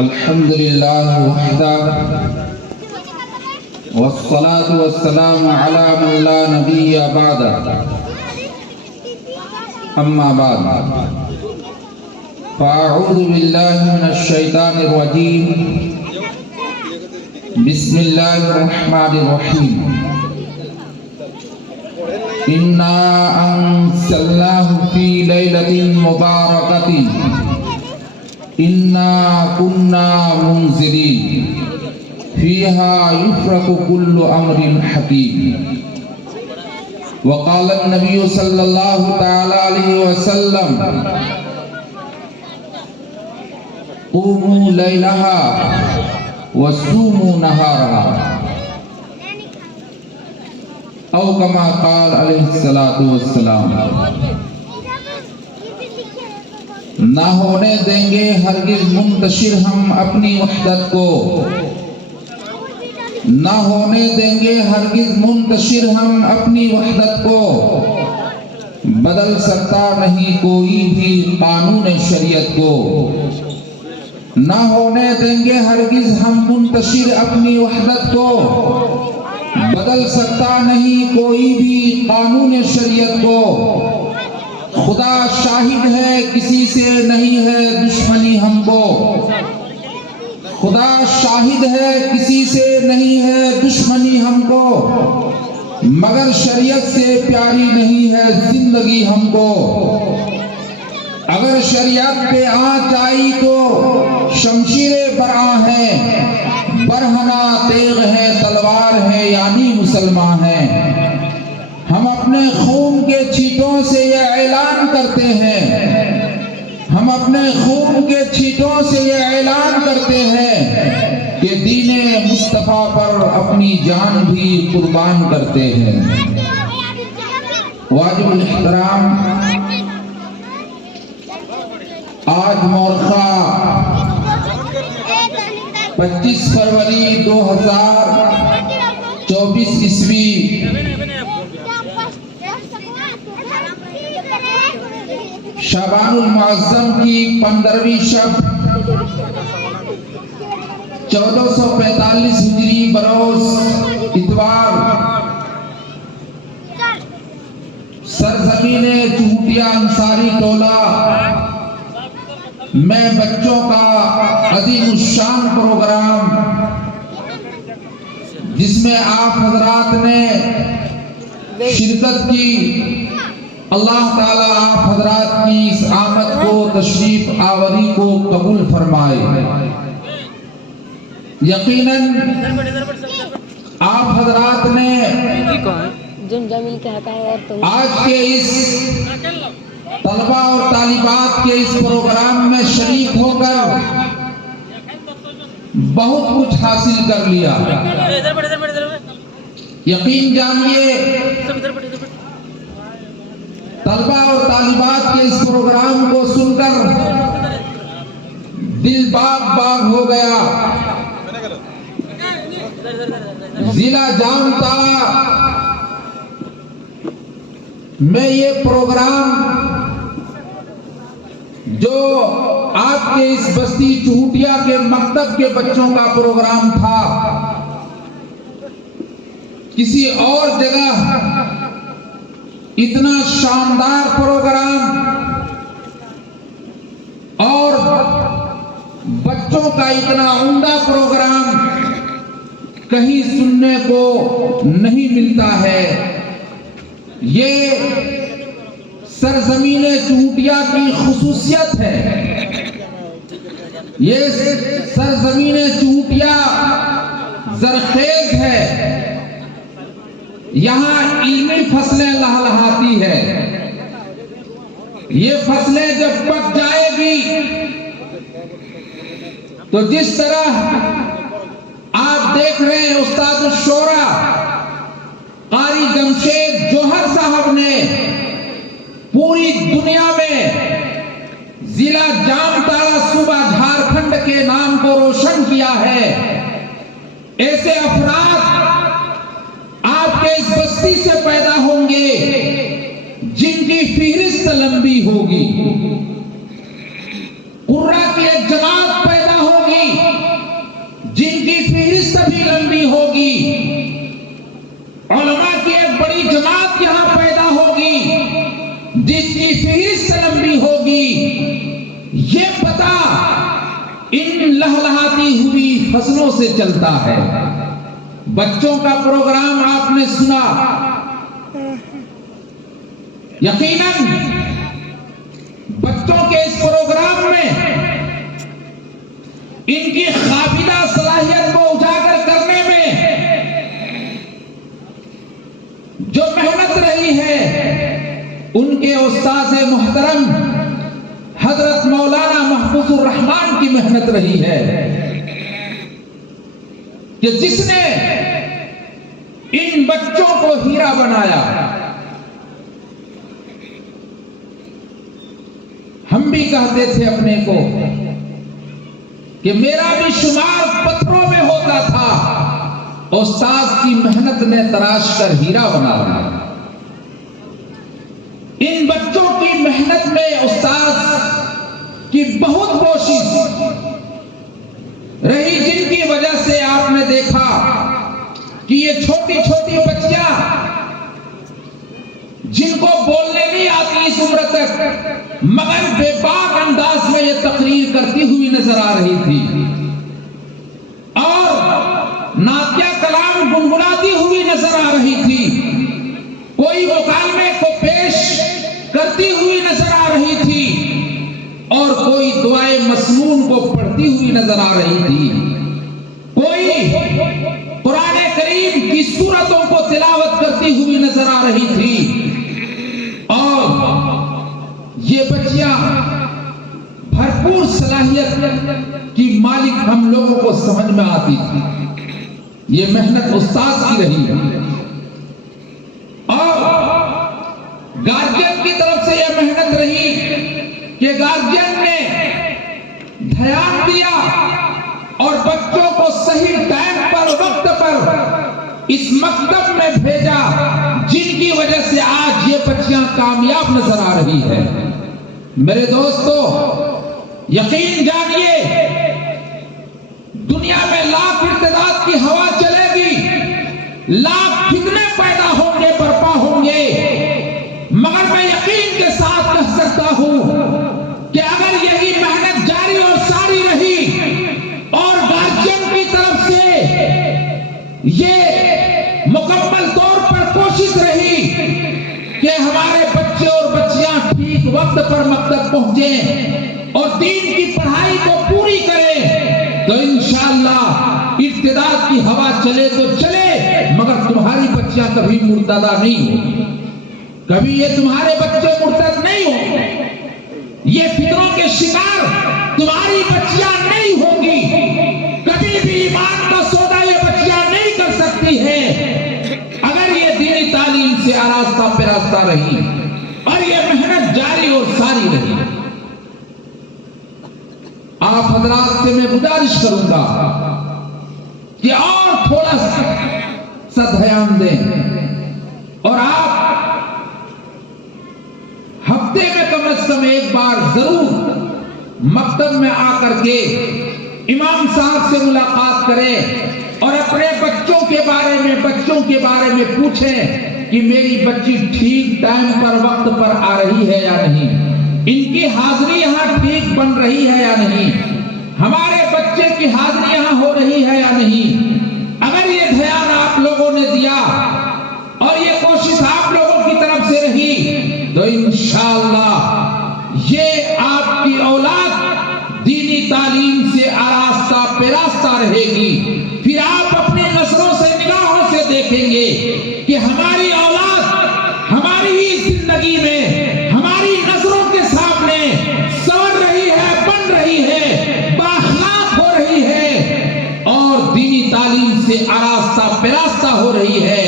الحمد لله وحده والصلاة والسلام على من لا نبي بعده أما بعد فأعوذ بالله من الشيطان الرجيم بسم الله الرحمن الرحيم إنا أنزلناه في ليلة مباركة إنا كنا منذرين فيها يفرق كل أمر حكيم وقال النبي صلى الله تعالى عليه وسلم قوموا ليلها وصوموا نهارها أو كما قال عليه الصلاة والسلام نہ ہونے دیں گے ہرگز منتشر ہم اپنی وحدت کو، نہ ہونے دیں گے ہرگز منتشر ہم اپنی وحدت کو، بدل سکتا نہیں کوئی بھی قانون شریعت کو، نہ ہونے دیں گے ہرگز ہم منتشر اپنی وحدت کو، بدل سکتا نہیں کوئی بھی قانون شریعت کو، خدا شاہد ہے کسی سے نہیں ہے دشمنی ہم کو، خدا شاہد ہے کسی سے نہیں ہے دشمنی ہم کو، مگر شریعت سے پیاری نہیں ہے زندگی ہم کو، اگر شریعت پہ آنچ آئی تو شمشیر برآں ہے، برہنہ تیغ ہے تلوار ہے یعنی مسلمان ہیں، ہم اپنے خون کے چھینٹوں سے یہ اعلان کرتے ہیں، ہم اپنے خون کے چھینٹوں سے یہ اعلان کرتے ہیں کہ دین مصطفیٰ پر اپنی جان بھی قربان کرتے ہیں۔ واجب الاحترام، آج مورخہ 25 فروری 2024 عیسوی شعبان المعظم کی 15ویں شب 1445 ہجری بروز اتوار سرزمین چوٹیا انصاری ٹولہ میں بچوں کا عظیم الشان پروگرام جس میں آپ حضرات نے شرکت کی، اللہ تعالیٰ آپ حضرات کی اس آمد کو تشریف آوری کو قبول فرمائے۔ یقیناً آپ حضرات نے آج کے اس طلبہ اور طالبات کے اس پروگرام میں شریک ہو کر بہت کچھ حاصل کر لیا۔ یقین جانیے طلبہ اور طالبات کے اس پروگرام کو سن کر دل باغ باغ ہو گیا۔ ضلع جامتا میں یہ پروگرام جو آپ کے اس بستی چوٹیا کے مکتب کے بچوں کا پروگرام تھا، کسی اور جگہ اتنا شاندار پروگرام اور بچوں کا اتنا عمدہ پروگرام کہیں سننے کو نہیں ملتا ہے۔ یہ سرزمین چوٹیا کی خصوصیت ہے، یہ سرزمین چوٹیا زرخیز ہے، یہاں علمی فصلیں لہلہاتی ہے، یہ فصلیں جب پک جائے گی تو جس طرح آپ دیکھ رہے ہیں استاد الشورا قاری جمشید جوہر صاحب نے پوری دنیا میں ضلع جامتارا صوبہ جھارکھنڈ کے نام کو روشن کیا ہے، ایسے افراد آپ کے اس بستی سے پیدا ہوں گے جن کی فہرست لمبی ہوگی، قرہ کی ایک جماعت پیدا ہوگی ان لہلہاتی ہوئی فصلوں سے چلتا ہے۔ بچوں کا پروگرام آپ نے سنا، یقیناً بچوں کے اس پروگرام میں ان کی خافدہ صلاحیت کو اجاگر کرنے میں جو محنت رہی ہے ان کے استاذ محترم حضرت مولانا محفوظ الرحمان کی محنت رہی ہے کہ جس نے ان بچوں کو ہیرا بنایا۔ ہم بھی کہتے تھے اپنے کو کہ میرا بھی شمار پتھروں میں ہوتا تھا، استاد کی محنت نے تراش کر ہیرا بنا دیا۔ ان بچوں کی محنت میں استاد کی بہت کوشش رہی، جن کی وجہ سے آپ نے دیکھا کہ یہ چھوٹی چھوٹی بچیاں جن کو بولنے نہیں آتی اس عمر تک، مگر بے باک انداز میں یہ تقریر کرتی ہوئی نظر آ رہی تھی اور نعتیہ کلام گنگناتی ہوئی نظر آ رہی تھی، کوئی مکالمے کو پیش کرتی ہوئی نظر آ رہی تھی اور کوئی دعائے مسنون کو پڑھتی ہوئی نظر آ رہی تھی، کوئی قرآن کریم کی سورتوں کو تلاوت کرتی ہوئی نظر آ رہی تھی۔ اور یہ بچیاں بھرپور صلاحیت کی مالک ہم لوگوں کو سمجھ میں آتی تھی۔ یہ محنت استاد کی رہی ہے اور گارجین کی طرف سے یہ محنت رہی کہ گارجین نے دھیان دیا اور بچوں کو صحیح ٹائم پر، وقت پر اس مکتب میں بھیجا، جن کی وجہ سے آج یہ بچیاں کامیاب نظر آ رہی ہے۔ میرے دوستو، یقین جانیے دنیا میں لاکھ ارتداد کی ہوا چلے گی، لاکھ فتنے پیدا ہوں گے، برپا ہوں گے، مگر میں یقین کے ساتھ کہہ سکتا ہوں کہ اگر یہی محنت جاری اور ساری رہی اور گارجین کی طرف سے یہ مکمل طور پر کوشش رہی کہ ہمارے بچے اور بچیاں ٹھیک وقت پر مکتب پہنچیں اور دین کی پڑھائی کو پوری کریں، تو انشاءاللہ ارتداد کی ہوا چلے تو چلے، مگر تمہاری بچیاں کبھی مرتدہ نہیں ہوں، کبھی یہ تمہارے بچے مرتد نہیں ہوں، یہ فتنوں کے شکار تمہاری بچیاں نہیں ہوں گی، کبھی بھی ایمان کا سودا یہ بچیاں نہیں کر سکتی ہیں اگر یہ دینی تعلیم سے آراستہ پیراستہ رہی اور یہ محنت جاری اور ساری رہی۔ آپ حضرات سے میں گزارش کروں گا کہ اور تھوڑا سا دھیان دیں اور آپ ہفتے میں کم از کم ایک بار ضرور مکتب میں آ کر کے امام صاحب سے ملاقات کریں اور اپنے بچوں کے بارے میں پوچھیں کہ میری بچی ٹھیک ٹائم پر وقت پر آ رہی ہے یا نہیں، ان کی حاضری یہاں ٹھیک بن رہی ہے یا نہیں، ہمارے بچے کی حاضری یہاں ہو رہی ہے یا نہیں۔ اگر یہ دھیان آپ لوگوں نے دیا اور یہ کوشش آپ لوگوں کی طرف سے رہی تو انشاءاللہ یہ آپ کی اولاد دینی تعلیم سے آراستہ پیراستہ رہے گی۔ پھر آپ اپنی نسلوں سے نگاہوں سے دیکھیں گے کہ ہماری اولاد ہماری ہی زندگی میں ہماری نظروں کے سامنے سنور رہی ہے، بن رہی ہے، بااخلاق ہو رہی ہے اور دینی تعلیم سے آراستہ پیراستہ ہو رہی ہے۔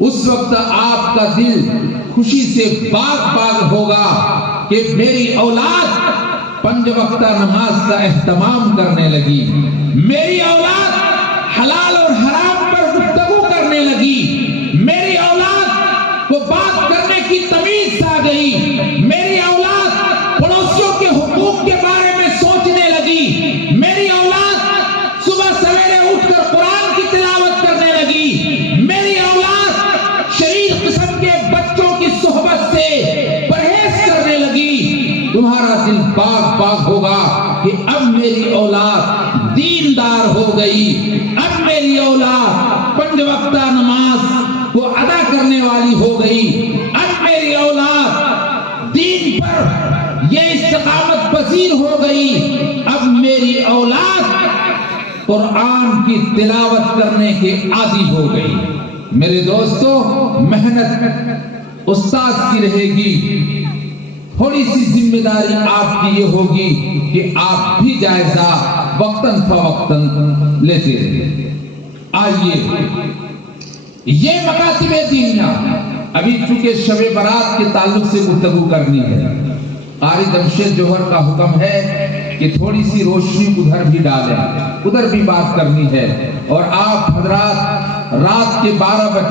اس وقت آپ کا دل خوشی سے باغ باغ ہوگا کہ میری اولاد 5 وقتہ نماز کا اہتمام کرنے لگی، میری اولاد حلال اور حرام پر گفتگو کرنے لگی، میری اولاد کو بات کرنے کی تمیز آ گئی، میری اولاد پڑوسیوں کے حقوق کے بارے میں سوچنے لگی، میری اولاد صبح سویرے اٹھ کر قرآن کی تلاوت کرنے لگی، میری اولاد شریر قسم کے بچوں کی صحبت سے پرہیز کرنے لگی۔ تمہارا دل باغ باغ ہوگا کہ اب میری اولاد دیندار ہو گئی، اب میری اولاد 5 وقتہ نماز کو ادا کرنے والی ہو گئی، اب میری اولاد دین پر یہ استقامت پذیر ہو گئی، اب میری اولاد قرآن کی تلاوت کرنے کے عادی ہو گئی۔ میرے دوستو، محنت استاد کی رہے گی، تھوڑی سی ذمہ داری آپ کی یہ ہوگی کہ آپ بھی جائزہ وقتاً فوقتاً لیتے رہے۔ آئیے یہ مکاتب دینیا، ابھی چونکہ شب برات کے تعلق سے گفتگو کرنی ہے، قاری جمشید جوہر کا حکم ہے کہ تھوڑی سی روشنی ادھر بھی ڈالیں، ادھر بھی بات کرنی ہے، اور آپ حضرات رات کے 12 بج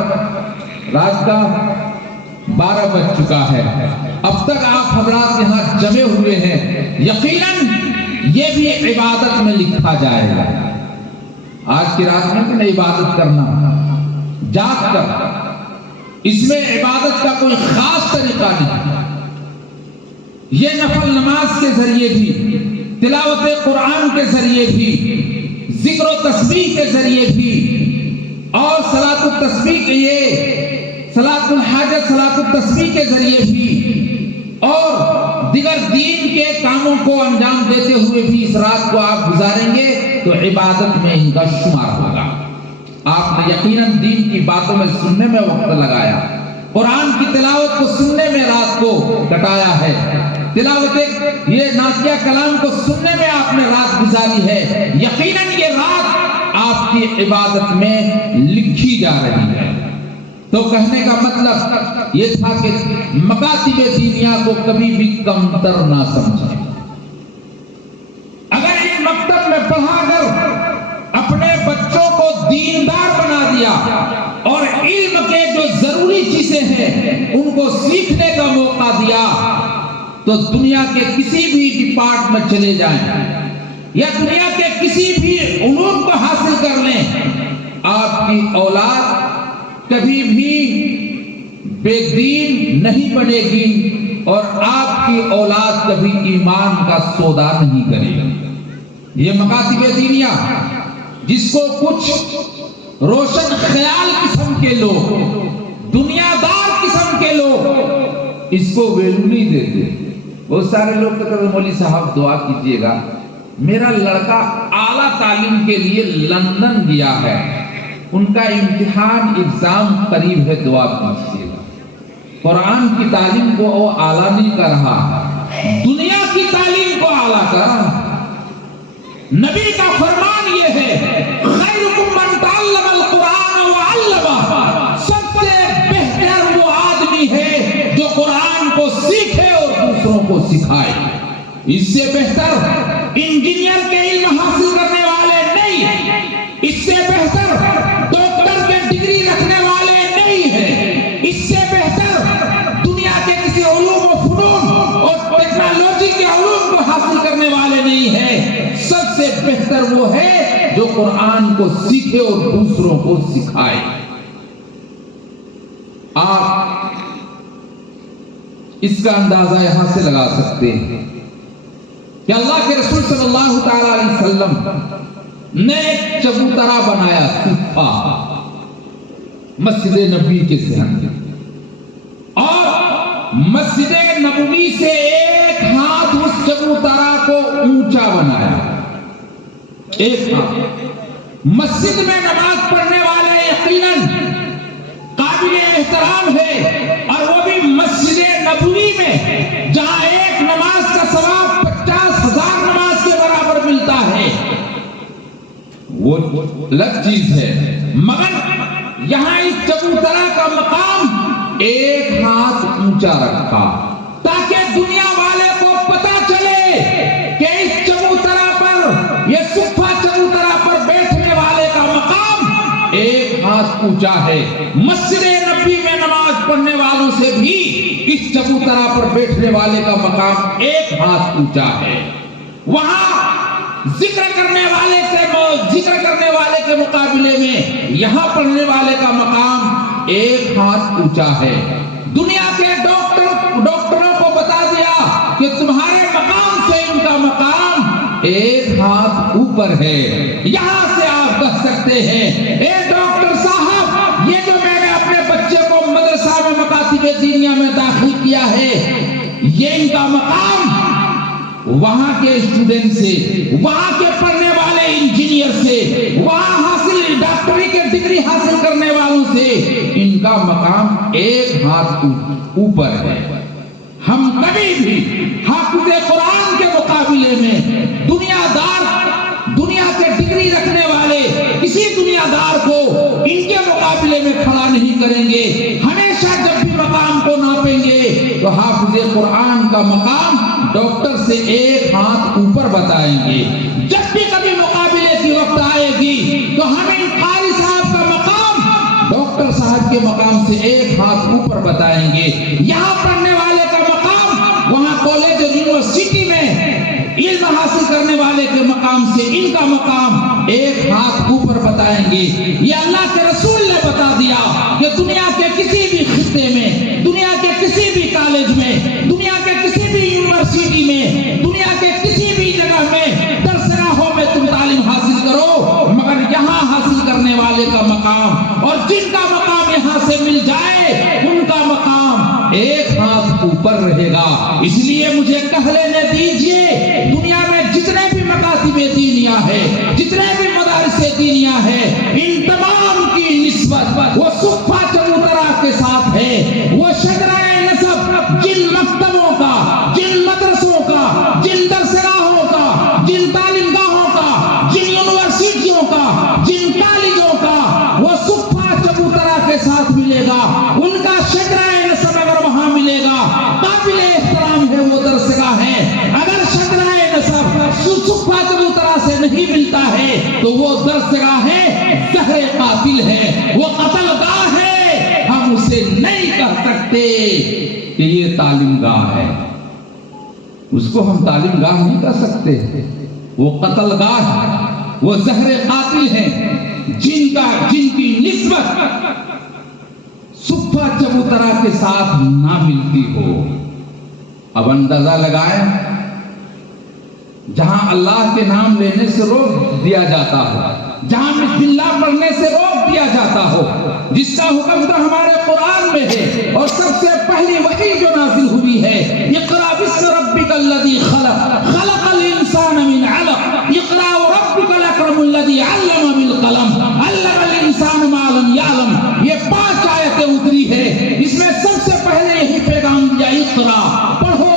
چکا ہے، اب تک آپ حضرات یہاں جمے ہوئے ہیں، یقیناً یہ بھی عبادت میں لکھا جائے گا۔ آج کی رات میں کہ عبادت کرنا جاگ کر، اس میں عبادت کا کوئی خاص طریقہ نہیں، یہ نفل نماز کے ذریعے بھی، تلاوت قرآن کے ذریعے بھی، ذکر و تسبیح کے ذریعے بھی، اور صلاۃ التسبیح کے یہ صلاۃ الحاجت صلاۃ التسبیح کے ذریعے بھی، اور دیگر دین کے کاموں کو انجام دیتے ہوئے بھی اس رات کو آپ گزاریں گے تو عبادت میں ان کا شمار ہوگا۔ آپ نے یقیناً دین کی باتوں میں سننے میں وقت لگایا، قرآن کی تلاوت کو سننے میں رات کو کٹایا ہے، تلاوت یہ نازیہ کلام کو سننے میں آپ نے رات گزاری ہے، یقیناً یہ رات آپ کی عبادت میں لکھی جا رہی ہے۔ تو کہنے کا مطلب یہ تھا کہ مکاتب دینیا کو کبھی بھی کمتر نہ سمجھیں۔ اگر ان مکتب میں پڑھا کر اپنے بچوں کو دیندار بنا دیا اور علم کے جو ضروری چیزیں ہیں ان کو سیکھنے کا موقع دیا، تو دنیا کے کسی بھی ڈپارٹ میں چلے جائیں یا دنیا کے کسی بھی علوم کو حاصل کر لیں، آپ کی اولاد کبھی بھی بے دین نہیں بنے گی اور آپ کی اولاد کبھی ایمان کا سودا نہیں کرے گی۔ یہ مکاتب دینیا جس کو کچھ روشن خیال قسم کے لوگ، دنیا دار قسم کے لوگ اس کو ویلو نہیں دیتے۔ بہت سارے لوگ تو کہتے ہیں مولوی صاحب دعا کیجئے گا، میرا لڑکا اعلیٰ تعلیم کے لیے لندن گیا ہے، ان کا امتحان ایگزام قریب ہے، دعا کیجئے گا۔ قرآن کی تعلیم کو وہ اعلیٰ نہیں کر رہا، دنیا کی تعلیم کو اعلیٰ کر رہا۔ نبی کا فرمان یہ ہے، خیرکم من تعلم القرآن وعلمہ، سب سے بہتر وہ آدمی ہے جو قرآن کو سیکھے اور دوسروں کو سکھائے۔ اس سے بہتر انجینئر کے علم حاصل کرنے والے نہیں، اس سے بہتر ڈاکٹر کے ڈگری رکھنے والے نہیں ہیں، اس سے بہتر دنیا کے کسی علوم و فنون اور ٹیکنالوجی کے علوم کو حاصل کرنے والے نہیں ہیں۔ سب سے بہتر وہ ہے جو قرآن کو سیکھے اور دوسروں کو سکھائے۔ آپ اس کا اندازہ یہاں سے لگا سکتے ہیں کہ اللہ کے رسول صلی اللہ تعالی علیہ وسلم نے ایک چبوترا بنایا، صفہ، مسجد نبوی کے صحن، اور مسجد نبوی سے ایک ہاتھ اس چبوترا کو اونچا بنایا، ایک ہاتھ۔ مسجد میں نماز پڑھنے والے یقیناً قابل احترام ہے، اور وہ بھی مسجد نبوی میں جہاں ایک نماز کا ثواب 50,000 نماز کے برابر ملتا ہے، وہ الگ چیز ہے، مگر یہاں اس چبوترا کا مقام ایک ہاتھ اونچا رکھا تاکہ دنیا والے کو پتا چلے کہ اس چبوترا پر، یہ صفہ چبوترا پر بیٹھنے والے کا مقام ایک ہاتھ اونچا ہے۔ مسجد نبوی میں نماز پڑھنے والوں سے بھی اس چبوترا پر بیٹھنے والے کا مقام ایک ہاتھ اونچا ہے۔ وہاں ذکر کرنے والے کے مقابلے میں یہاں پڑھنے والے کا مقام ایک ہاتھ اونچا ہے۔ دنیا کے ڈاکٹروں کو بتا دیا کہ تمہارے مقام سے ان کا مقام ایک ہاتھ اوپر ہے. یہاں سے آپ کہہ سکتے ہیں اے ڈاکٹر صاحب یہ جو میں نے اپنے بچے کو مدرسہ میں مکاتب دینیہ میں داخل کیا ہے یہ ان کا مقام وہاں کے اسٹوڈنٹ سے, وہاں کے پڑھنے والے انجینئر سے, وہاں حاصل ڈاکٹری کے ڈگری حاصل کرنے والوں سے ان کا مقام ایک ہاتھ اوپر ہے. ہم کبھی بھی حافظ قرآن کے مقابلے میں دنیا کے ڈگری رکھنے والے کسی دنیا دار کو ان کے مقابلے میں کھڑا نہیں کریں گے. ہمیشہ جب بھی مقام کو ناپیں گے تو حافظ قرآن کا مقام ڈاکٹر سے ایک ہاتھ اوپر بتائیں گے. جب بھی کبھی مقابلے کی وقت آئے گی تو ہم ان قاری صاحب کا مقام ڈاکٹر صاحب کے مقام سے ایک ہاتھ اوپر بتائیں گے. یہاں پڑھنے والے کا مقام وہاں کالج اور یونیورسٹی میں علم حاصل کرنے والے کے مقام سے ان کا مقام ایک ہاتھ اوپر بتائیں گے. یہ اللہ کے رسول نے بتا دیا کہ دنیا کے کسی بھی خطے میں, دنیا کے کسی بھی کالج میں, دنیا کے کسی بھی یونیورسٹی میں, دنیا کے کسی بھی جگہ میں درسگاہوں میں تم تعلیم حاصل کرو مگر یہاں حاصل کرنے والے کا مقام اور جن کا مقام یہاں سے مل جائے ان کا مقام ایک ہاتھ اوپر رہے گا. اس لیے مجھے کہہ لینے دیجئے دنیا میں جتنے بھی مکاتب دینیہ ہے, جتنے بھی مدارس دینیہ ہے, ان تمام کی نسبت وہ صفہ چبوترا کے ساتھ ہے. وہ شجرۂ نسب جن مکتبوں کا, جن مدرسوں کا, جن درسگاہوں کا, جن تعلیم گاہوں کا, جن یونیورسٹیوں کا, جن کالجوں کا وہ صفہ چبوترا کے ساتھ ملے گا. ان کا شجرۂ نسب اگر وہاں ملے گا قابل احترام ہے وہ درسگاہ ہے. اگر شجرۂ نسب صفہ چبوترا سے نہیں ملتا ہے تو وہ درسگاہ ہے, زہر قاتل ہے, وہ قتل گاہ ہے. ہم اسے نہیں کہہ سکتے کہ یہ تعلیم گاہ ہے, اس کو ہم تعلیم گاہ نہیں کہہ سکتے. وہ قتل گاہ ہے, وہ زہر قاتل ہے جن کی نسبت صفہ چبوترا کے ساتھ نہ ملتی ہو. اب اندازہ لگائیں جہاں اللہ کے نام لینے سے روک دیا جاتا ہو, جہاں بسم اللہ پڑھنے سے روک دیا جاتا ہو, جس کا حکم تو ہمارے قرآن میں ہے اور سب سے پہلی وحی جو نازل ہوئی ہے اقرأ باسم ربک الذی خلق خلق الانسان من علق اقرأ وربک الاکرم الذی علم بالقلم علم الانسان ما لم یعلم. یہ 5 آیتیں اتری ہے, اس میں سب سے پہلے یہی پیغام دیا اقرأ پڑھو.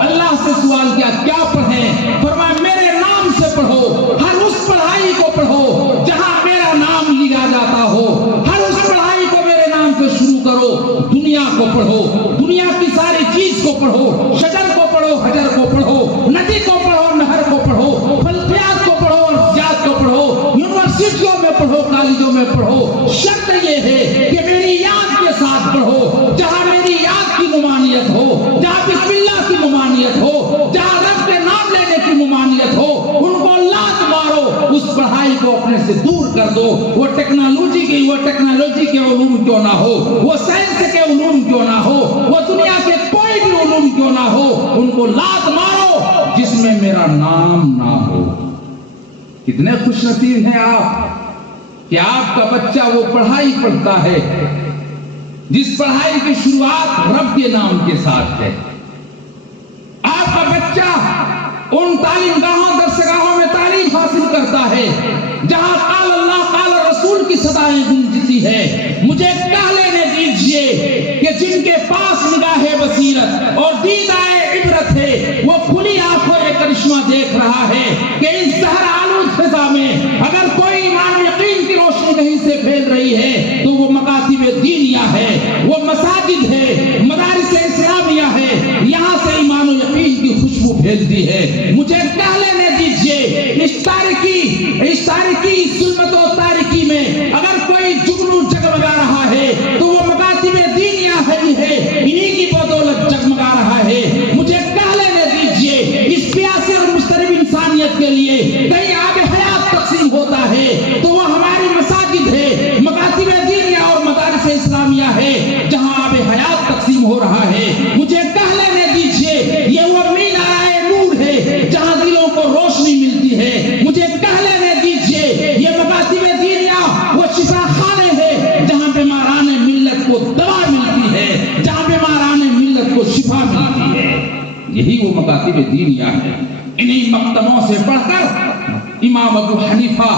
اللہ سے سوال کیا پڑھیں؟ فرمایا میرے نام سے پڑھو. ہر اس پڑھائی کو پڑھو جہاں میرا نام لیا جاتا ہو, ہر اس پڑھائی کو میرے نام سے شروع کرو. دنیا کو پڑھو, دنیا کی ساری چیز کو پڑھو, شجر کو پڑھو, حجر کو پڑھو, ندی کو پڑھو, نہر کو پڑھو, فلکیات کو پڑھو, ارضیات کو پڑھو, یونیورسٹیوں میں پڑھو, کالجوں میں پڑھو. شرط یہ ہے کہ میری یاد کے ساتھ پڑھو. جہاں میری یاد کی ممانعت ہو, جہاں بسم اللہ کی ممانعت ہو, جہاں رب کے نام لینے کی ممانعت ہو, ان کو لات مارو, اس پڑھائی کو اپنے سے دور کر دو. وہ ٹیکنالوجی کے علوم کیوں نہ ہو, وہ سائنس کے علوم کیوں نہ ہو, وہ دنیا کے کوئی بھی علوم کیوں نہ ہو, ان کو لات مارو جس میں میرا نام نہ ہو. کتنے خوش نصیب ہیں آپ کہ آپ کا بچہ وہ پڑھائی پڑھتا ہے جس پڑھائی کی شروعات رب کے نام کے ساتھ ہے. آپ کا بچہ ان تعلیم گاہوں, درسگاہوں میں تعلیم حاصل کرتا ہے جہاں قال اللہ قال رسول کی صدائیں گونجتی ہے. مجھے کہہ لینے دیجئے کہ جن کے پاس نگاہ بصیرت اور دیدہ عبرت ہے وہ کھلی آنکھوں ایک کرشمہ دیکھ رہا ہے کہ اس زہر آلود فضا میں اگر کوئی ایمان یقین کی روشنی کہیں سے پھیل رہی ہے تو وہ مکاتب دینیہ ہے, وہ مساجد ہے, مدارس اسلامیہ ہے. یہاں سے ایمان و یقین کی خوشبو پھیلتی ہے. مجھے کہہ لینے دیجئے اس تاریکی ظلمت و تاریکی میں اگر کوئی جگنو جگمگا رہا ہے تو وہ مکاتب دینیہ ہے, انہی کی بدولت جگمگا رہا ہے. مجھے کہہ لینے دیجئے اس پیاسے اور مضطرب انسانیت کے لیے کہیں آب حیات تقسیم ہوتا ہے تو وہ ہماری مساجد ہے, مکاتب دینیہ اور مدارس اسلامیہ ہے جہاں آب حیات تقسیم ہو رہا ہے. مجھے کہہ لینے دیجئے یہ وہ مینارۂ نور ہے جہاں دلوں کو روشنی ملتی یہی وہ مکاتب دینیہ ہے. انہی مکتبوں سے پڑھ کر امام ابو حنیفہ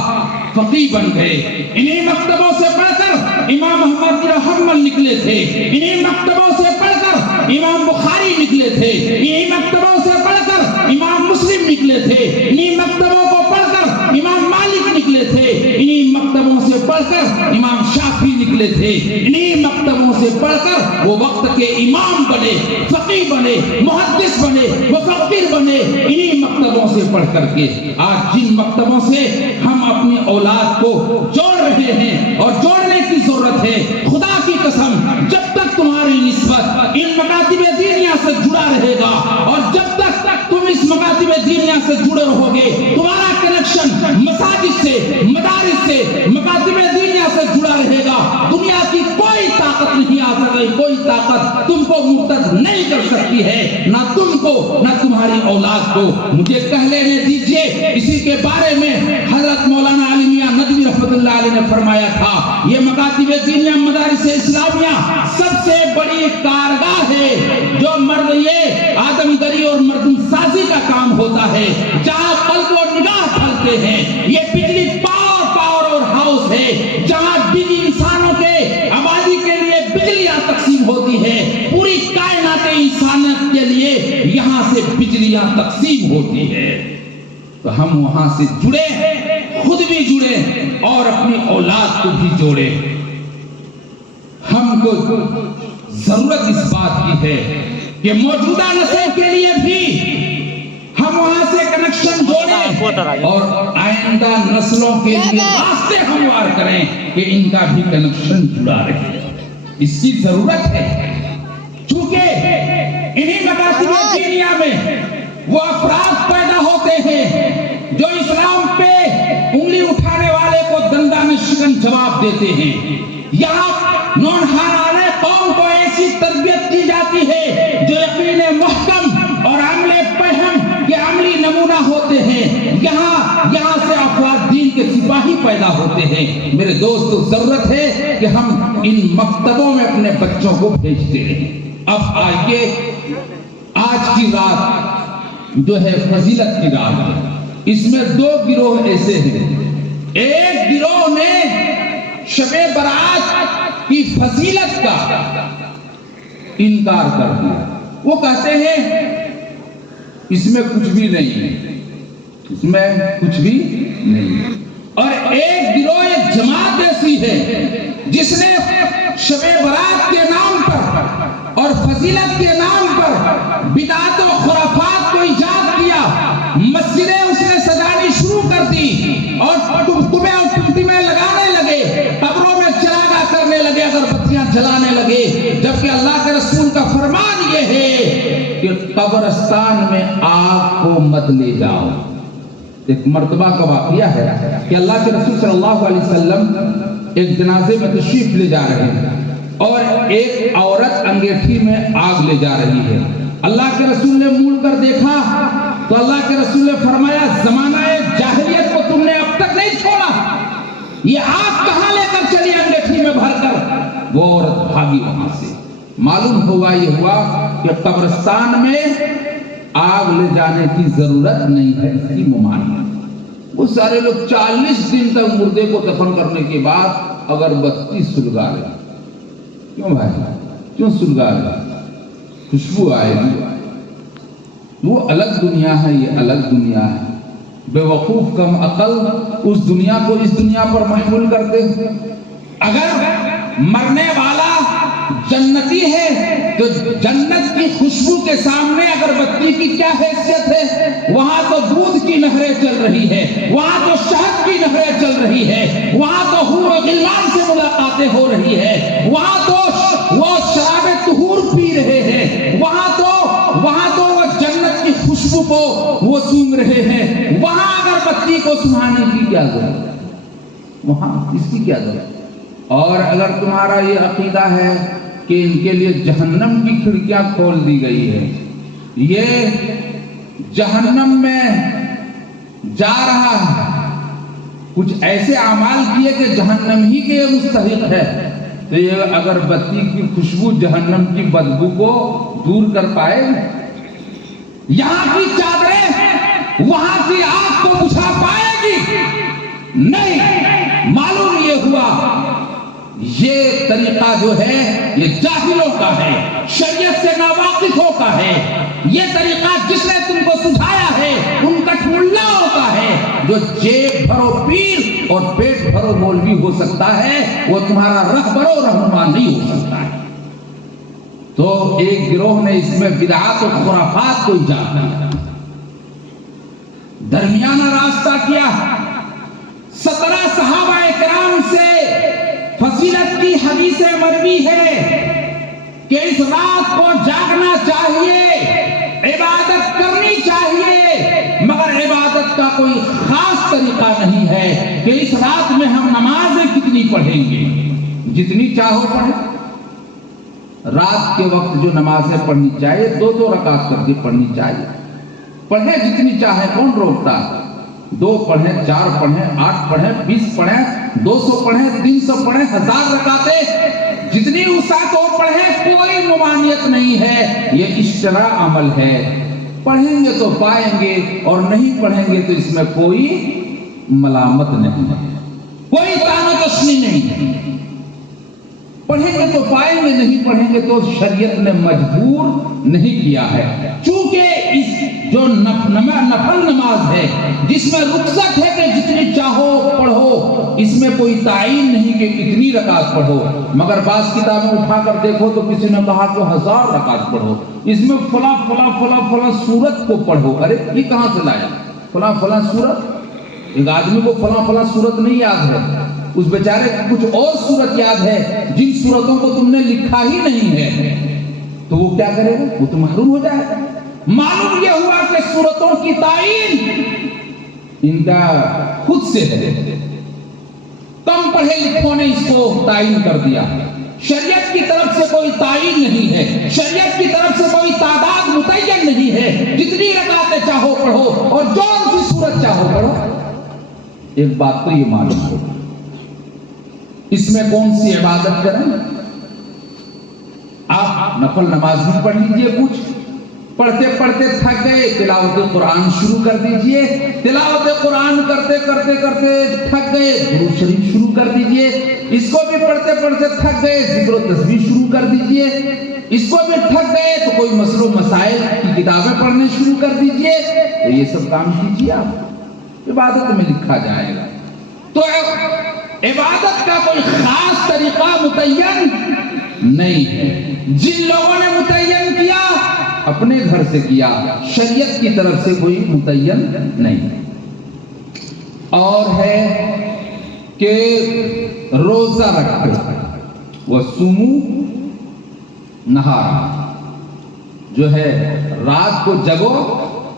فقیہ بن گئے. انہی مکتبوں سے پڑھ کر امام احمد بن حنبل نکلے تھے. انہی مکتبوں سے پڑھ کر امام بخاری نکلے تھے. انہی مکتبوں سے پڑھ کر امام مسلم نکلے تھے. انہی مکتبوں کو پڑھ کر امام مالک نکلے تھے. انہی مکتبوں سے پڑھ کر امام شافعی نکلے تھے. انہی مکتبوں سے پڑھ کر وہ وقت کے امام بنے, فقیہ بنے, محدث بنے, مفکر بنے. انہی مکتبوں سے پڑھ کر کے آج جن مکتبوں سے ہم اپنی اولاد کو جوڑ رہے ہیں اور جوڑنے کی ضرورت ہے, خدا کی قسم جب تک تمہاری نسبت ان مکاتب دینیہ سے جڑا رہے گا اور جب تک تم اس مکاتب دینیہ سے جڑے رہو گے, تمہارا کنیکشن مساجد سے, مدارس سے, مکاتب دینیہ سے جڑا رہے گا, دنیا کی کوئی طاقت نہیں آ سکتی, کوئی طاقت تم کو مرتد نہیں کر سکتی ہے, نہ تم کو نہ تمہاری اولاد کو. مجھے کہہ لینے دیجئے, اسی کے بارے میں حضرت مولانا علی میاں ندوی رحمت اللہ علیہ نے فرمایا تھا, یہ مکاتب دینیہ مدارس اسلامیہ سب سے بڑی کارگاہ ہے جو مرد یہ آدم گری اور مردم سازی کا کام ہوتا ہے, جہاں قلب و نگاہ پھلتے ہیں. یہ بجلی پاور اور ہاؤس ہے جہاں بجلی انسانوں کے آبادی کے لیے بجلیاں تقسیم ہوتی ہے, پوری کائنات انسانیت کے لیے یہاں سے بجلیاں تقسیم ہوتی ہے. تو ہم وہاں سے جڑے, خود بھی جڑے اور اپنی اولاد کو بھی جوڑے. ہم کو ضرورت اس بات کی ہے کہ موجودہ نسل کے لیے بھی ہم وہاں سے کنیکشن جوڑیں اور آئندہ نسلوں کے لیے راستے ہموار کریں کہ ان کا بھی کنیکشن جڑا رہے. اس کی ضرورت ہے چونکہ انہی مکاتب دینیہ میں وہ افراد پیدا ہوتے ہیں جو اسلام پہ انگلی اٹھانے والے کو دندانہ شکن جواب دیتے ہیں. یہاں نونہارانہ قوم کو ایسی تربیت کی جاتی ہے جو یقین محکم اور عمل فہم کے عملی نمونہ ہوتے ہیں. یہاں سے افراد دین کے سپاہی پیدا ہوتے ہیں. میرے دوستو, ضرورت ہے کہ ہم ان مکتبوں میں اپنے بچوں کو بھیجتے رہیں. اب آئیے, آج کی رات جو ہے فضیلت کی رات ہے, اس میں دو گروہ ایسے ہیں. ایک گروہ نے شب برات کی فضیلت کا انکار کر دیا. وہ کہتے ہیں اس میں کچھ بھی نہیں ہے, اس میں کچھ بھی نہیں ہے. اور ایک گروہ, ایک جماعت ایسی ہے جس نے شب برات کے نام پر اور فضیلت کے نام پر بدعت و خرافات کو ایجاد کیا. مسجدیں اس نے سجانی شروع کر دی اور تمہیں اور ٹمٹمیں لگانے لگے, قبروں میں چراغاں کرنے لگے, اگربتیاں جلانے لگے, جبکہ اللہ کے رسول کا فرمان یہ ہے کہ قبرستان میں آگ کو مت لے جاؤ. ایک مرتبہ کا واقعہ ہے کہ اللہ کے رسول صلی اللہ علیہ وسلم ایک جنازے میں تشریف لے جا رہے ہیں اور ایک عورت انگیٹھی میں آگ لے جا رہی ہے. اللہ کے رسول نے مڑ کر دیکھا تو اللہ کے رسول نے فرمایا, زمانہ جاہلیت کو تم نے اب تک نہیں چھوڑا, یہ آگ کہاں لے کر چلی انگیٹھی میں بھر کر. وہ عورت بھاگی وہاں سے. معلوم ہوا یہ ہوا کہ قبرستان میں آگ لے جانے کی ضرورت نہیں ہے, اس کی ممانعت. وہ سارے لوگ 40 دن تک مردے کو دفن کرنے کے بعد اگربتی سلگا رہے. کیوں بھائی, کیوں سلگا رہے؟ خوشبو آئے گی. وہ الگ دنیا ہے, یہ الگ دنیا ہے. بے وقوف کم عقل اس دنیا کو اس دنیا پر محمول کرتے. اگر مرنے والا جنتی ہے تو جنت کی خوشبو کے سامنے اگربتی کی کیا حیثیت ہے؟ وہاں تو دودھ کی نہریں چل رہی ہے, وہاں تو شہد کی نہریں چل رہی ہے, وہاں تو حور و غلمان سے ملاقاتیں ہو رہی ہے, وہاں تو وہ شراب طہور پی رہے ہیں, وہاں تو وہ جنت کی خوشبو کو وہ سونگ رہے ہیں. وہاں اگربتی کو سنانے کی کیا ضرورت, وہاں اس کی کیا ضرورت؟ اور اگر تمہارا یہ عقیدہ ہے کہ ان کے لیے جہنم کی کھڑکیاں کھول دی گئی ہے, یہ جہنم میں جا رہا ہے, کچھ ایسے اعمال کیے کہ جہنم ہی کے مستحق ہے, تو یہ اگربتی کی خوشبو جہنم کی بدبو کو دور کر پائے. یہاں کی چادریں وہاں کی آگ کو بجھا پائے گی نہیں. معلوم یہ ہوا یہ طریقہ جو ہے یہ جاہلوں کا ہے, شریعت سے ناواقفوں کا ہے. یہ طریقہ جس نے تم کو سجھایا ہے ان کٹ ملاؤں کا ہے. جو جیب بھرو پیر اور پیٹ بھرو مولوی ہو سکتا ہے, وہ تمہارا رہبر و رہنما نہیں ہو سکتا ہے. تو ایک گروہ نے اس میں بدعات و خرافات کو ایجاد کیا, درمیانہ راستہ کیا. 17 صحابہ کرام سے فضیلت کی حدیثیں مروی ہے کہ اس رات کو جاگنا چاہیے, عبادت کرنی چاہیے, مگر عبادت کا کوئی خاص طریقہ نہیں ہے کہ اس رات میں ہم نمازیں کتنی پڑھیں گے, جتنی چاہو پڑھیں. رات کے وقت جو نمازیں پڑھنی چاہیے 2 رکعت کر کے پڑھنی چاہیے, پڑھیں جتنی چاہیں, کون روکتا ہے؟ 2 پڑھیں, 4 پڑھیں, 8 پڑھیں, 20 پڑھیں, 200 پڑھیں, 300 پڑھیں, 1000 رکعتیں, جتنی وسعت ہو پڑھیں, کوئی ممانعت نہیں ہے. یہ اشتراء عمل ہے. پڑھیں گے تو پائیں گے اور نہیں پڑھیں گے تو اس میں کوئی ملامت نہیں ہے, کوئی طعن و تشنیع نہیں ہے. پڑھیں گے تو پائیں گے, نہیں پڑھیں گے تو شریعت نے مجبور نہیں کیا ہے. چونکہ اس جو نفل نماز ہے جس میں رخصت ہے کہ جتنی چاہو پڑھو, اس میں کوئی تعین نہیں کہ کتنی رکعت پڑھو. مگر بعض کتابیں اٹھا کر دیکھو تو کسی نے کہا کہ 1000 رکعت پڑھو, اس میں فلاں فلاں فلاں فلاں سورت کو پڑھو. ارے یہ کہاں سے لایا فلاں فلاں سورت؟ ایک آدمی کو فلاں فلاں سورت نہیں یاد ہے, اس بیچارے کچھ اور سورت یاد ہے جن سورتوں کو تم نے لکھا ہی نہیں ہے, تو وہ کیا کرے گا؟ وہ تو محروم ہو جائے گا. معلوم یہ ہوا کہ سورتوں کی تعین ان کا خود سے ہے, کم پڑھے لکھوں نے اس کو تعین کر دیا. شریعت کی طرف سے کوئی تعین نہیں ہے, شریعت کی طرف سے کوئی تعداد متعین نہیں ہے. جتنی رکعتیں چاہو پڑھو اور جو سی سورت چاہو پڑھو. ایک بات تو یہ معلوم ہو, اس میں کون سی عبادت کریں؟ آپ نفل نماز بھی پڑھ لیجئے, کچھ پڑھتے پڑھتے تھک گئے, تلاوت قرآن شروع کر دیجئے. تلاوت قرآن کرتے کرتے کرتے تھک گئے, درود شریف شروع کر دیجئے. اس کو بھی پڑھتے پڑھتے تھک گئے, ذکر و تسبیح شروع کر دیجئے. اس کو بھی تھک گئے تو کوئی مسئلہ و مسائل کی کتابیں پڑھنے شروع کر دیجئے. تو یہ سب کام کیجئے, آپ عبادت میں لکھا جائے گا. تو عبادت کا کوئی خاص طریقہ متعین نہیں ہے. جن لوگوں نے متعین کیا اپنے گھر سے کیا, شریعت کی طرف سے کوئی متعین نہیں. اور ہے کہ روزہ رکھو, وَصُومُوا نہارا, جو ہے رات کو جگو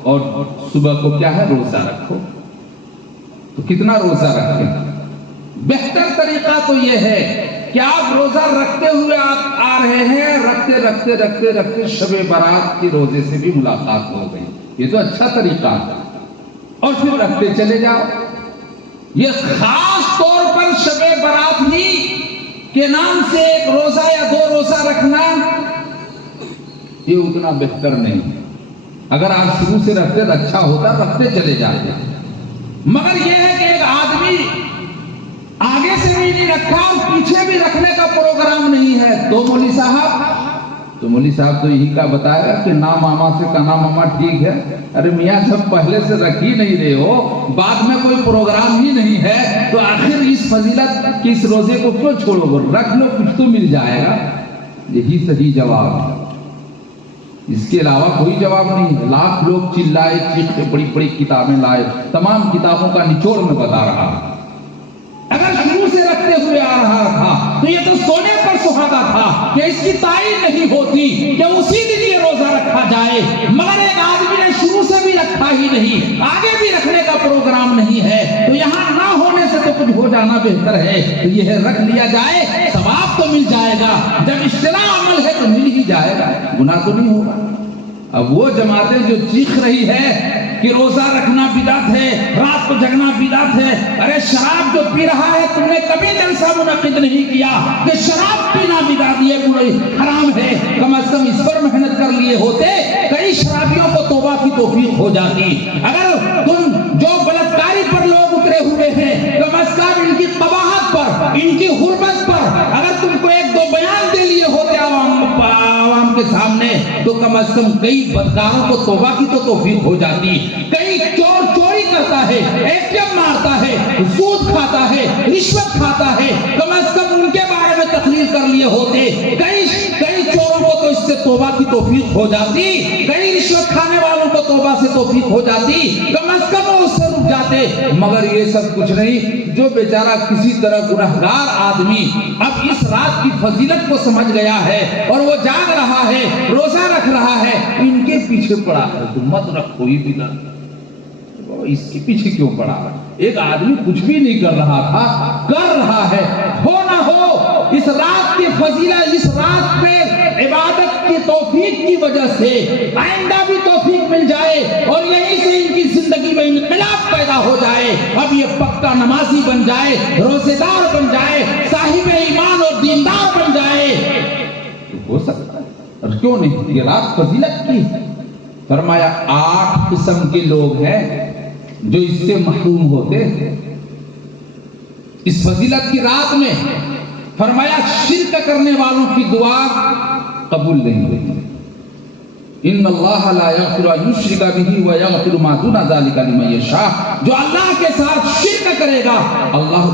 اور صبح کو کیا ہے روزہ رکھو. تو کتنا روزہ رکھیں؟ بہتر طریقہ تو یہ ہے کہ آپ روزہ رکھتے ہوئے آپ آ رہے ہیں, رکھتے رکھتے رکھتے رکھتے شب برات کے روزے سے بھی ملاقات ہو گئی, یہ تو اچھا طریقہ ہے, اور پھر رکھتے چلے جاؤ. یہ خاص طور پر شب برات ہی کے نام سے ایک روزہ یا 2 روزہ رکھنا یہ اتنا بہتر نہیں ہے. اگر آپ شروع سے رکھتے تو اچھا ہوتا, رکھتے چلے جاتے. مگر یہ ہے کہ ایک آدمی آگے سے بھی نہیں رکھا اور پیچھے بھی رکھنے کا پروگرام نہیں ہے. تو مولوی صاحب تو یہی کا بتایا کہ نا ماما سے کنا ماما ٹھیک ہے. ارے میاں جب پہلے سے رکھ ہی نہیں رہے ہو, بعد میں کوئی پروگرام ہی نہیں ہے, تو آخر اس فضیلت کی اس روزے کو کیوں چھوڑو گے؟ رکھ لو, کچھ تو مل جائے گا. یہی صحیح جواب ہے, اس کے علاوہ کوئی جواب نہیں ہے. لاکھ لوگ چلائے چیخے, بڑی بڑی کتابیں لائے, تمام کتابوں کا نچوڑ میں بتا رہا. اگر شروع سے رکھتے ہوئے آ رہا تھا تو یہ تو سونے پر سہاگا تھا کہ اس کی تعین نہیں ہوتی کہ اسی دن یہ روزہ رکھا جائے. مگر ایک آدمی نے شروع سے بھی رکھا ہی نہیں, آگے بھی رکھنے کا پروگرام نہیں ہے, تو یہاں نہ ہونے سے تو کچھ ہو جانا بہتر ہے. تو یہ ہے رکھ لیا جائے, ثواب تو مل جائے گا. جب اشتراء عمل ہے تو مل ہی جائے گا, گناہ تو نہیں ہوگا. اب وہ جماعتیں جو چیخ رہی ہے کہ روزہ رکھنا بدعت ہے، رات کو جگنا بدعت ہے. ارے شراب جو پی رہا ہے، تم نے کبھی جلسہ منعقد نہیں کیا کہ شراب پینا بدعت یہ حرام ہے. کم از کم اس پر محنت کر لیے ہوتے، کئی شرابیوں کو توبہ کی توفیق ہو جاتی. اگر تم جو بلاکاری پر لوگ اترے ہوئے ہیں، کم از کم ان کی قباحت پر، ان کی غربت پر اگر تم کو ایک دو بیان دے لیے ہوتے عوام کے سامنے، تو کم از کم کئی بدکاروں کو توبہ کی تو توفیق ہو جاتی. کئی چور چوری کرتا ہے، ATM مارتا ہے، سود کھاتا ہے، رشوت کھاتا ہے، کم از کم ان کے بارے میں تقریر کر لیے ہوتے. کئی چوروں کو تو اس سے توبہ کی توفیق ہو جاتی، کئی رشوت کھانے والوں کو توبہ سے توفیق ہو جاتی، کم از کم وہ اس سے رک جاتے. مگر یہ سب کچھ نہیں. جو بیچارہ کسی طرح گنہگار آدمی اب اس رات کی فضیلت کو سمجھ گیا ہے اور وہ جاگ رہا ہے، روزہ رکھ رہا ہے، ان کے پیچھے پڑا ہے. تو مت رکھو یہ بدعت، اس کے پیچھے کیوں پڑا؟ ایک آدمی کچھ بھی نہیں کر رہا تھا، کر رہا ہے. ہو نہ ہو اس رات کی فضیلت، اس رات میں عبادت کی توفیق کی وجہ سے آئندہ بھی توفیق مل جائے اور یہیں سے ان کی زندگی میں انقلاب پیدا ہو جائے. اب یہ پکا نمازی بن جائے، روزے دار بن جائے، صاحب ایمان اور دیندار بن جائے. تو ہو سکتا ہے، اور کیوں نہیں؟ یہ رات فضیلت کی. فرمایا 8 قسم کے لوگ ہیں جو اس سے محروم ہوتے اس فضیلت کی رات میں. فرمایا شرک کرنے والوں کی دعا قبول نہیں ہوتی. ان اللہ لا یغفر ان یشرک بہ ویغفر ما دون ذلک لمن یشاء. جو اللہ کے ساتھ شرک کرے گا، اللہ